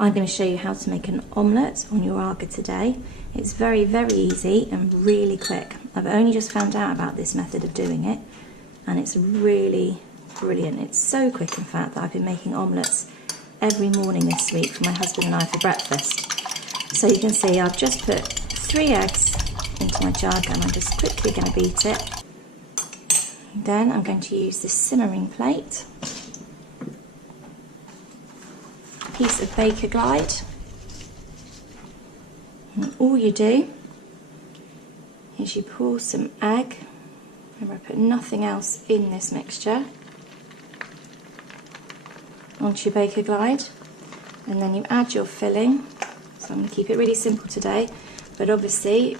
I'm going to show you how to make an omelette on your Aga today. It's very, very easy and really quick. I've only just found out about this method of doing it, and it's really brilliant. It's so quick, in fact, that I've been making omelettes every morning this week for my husband and I for breakfast. So you can see I've just put 3 eggs into my jug, and I'm just quickly going to beat it. Then I'm going to use this simmering plate, a piece of Baker Glide, and all you do is you pour some egg. Remember, I put nothing else in this mixture, onto your Baker Glide, and then you add your filling. So I'm going to keep it really simple today, but obviously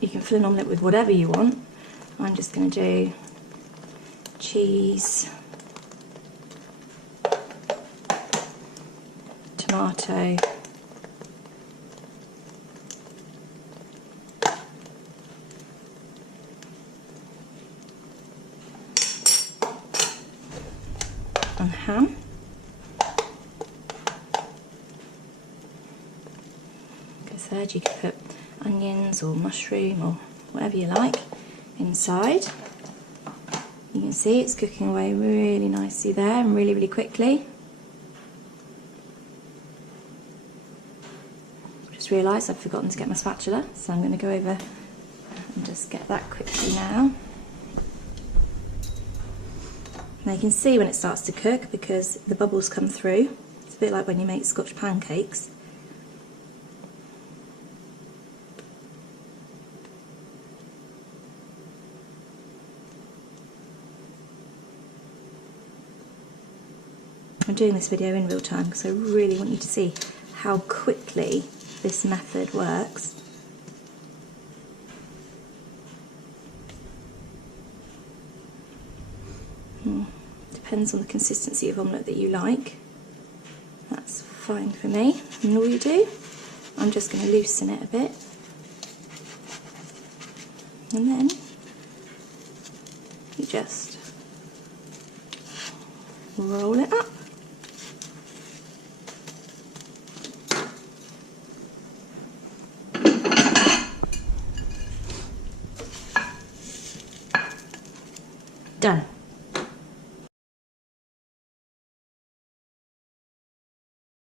you can fill an omelette with whatever you want. I'm just going to do cheese, tomato, and ham. Like I said, you can put onions or mushroom or whatever you like inside. You can see it's cooking away really nicely there and really, really quickly. Just realised I've forgotten to get my spatula, so I'm going to go over and just get that quickly now. Now you can see when it starts to cook because the bubbles come through. It's a bit like when you make Scotch pancakes. I'm doing this video in real time because I really want you to see how quickly this method works. Depends on the consistency of omelette that you like. That's fine for me. And all you do, I'm just going to loosen it a bit, and then you just roll it up. Done.